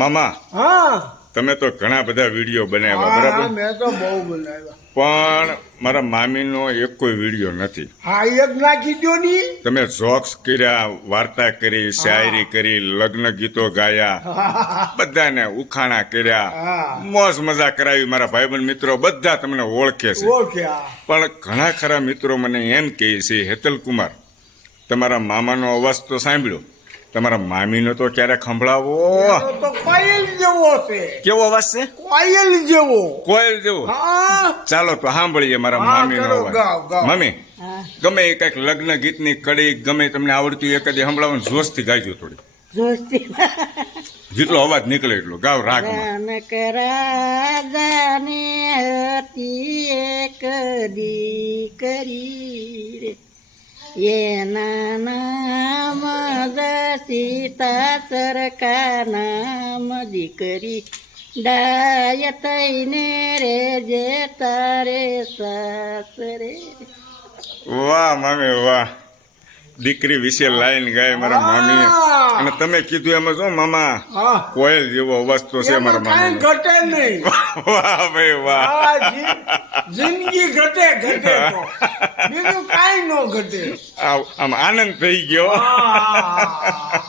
મામા હા તમે તો ઘણા બધા વિડીયો બનાવ્યા હા બરાબર, મેં તો બહુ બનાવ્યા. પણ મારા મામીનો એક કોઈ વિડીયો નથી. હા એક નાખી દો ની. તમે જોક્સ કર્યા, વાર્તા કરી, શાયરી કરી, લગ્ન ગીતો ગાયા, બધાને ઉખાણા કર્યા, હા. મોજ મજા કરાવી. મારા ભાઈબંધ મિત્રો બધા તમને ઓળખે છે. ઓળખ્યા. પણ ઘણા ખરા મિત્રો મને એમ કહે છે, હેતલ કુમાર તમારા મામાનો અવાજ તો સાંભળ્યો, તમારા મામીનો તો ક્યારેક સંભળાવો. એનો તો કોયલ જેવો છે. કેવો અવાજ છે? કોયલ જેવો. કોયલ જેવો. હા ચાલો તો સાંભળીએ મારા હા, મામીનો ચલો, અવાજ. ગાઓ, ગાઓ. મમ્મી ગમે એ કઈક લગ્ન ગીતની કડી ગમે તમને આવડતી હોય એકાદી સંભળાવો, જોશથી ગાઈજો થોડી. જોસ્તી જેટલો અવાજ નીકળે એટલો ગાવ રાગમાં. જાનક રાજાને હતી એક દીકરી રે, એના નામ સીતા સરકાર નામ દીકરી, ડાય થઈને રે જે તારે સાસરે. વાહ મામી વાહ, દીકરી વિશે લાઈન ગાય મારા મામી. અને તમે કીધું એમાં જો મામા હા. કોયલ જેવો અવાજ તો છે મારા એમાં કાંઈ મામી. ઘટે નહીં. વાહ ભાઈ વાહ. આ જિંદગી ઘટે ઘટે તો બીજું કાંઈ ન ઘટે. આમ આનંદ થઈ ગયો. હા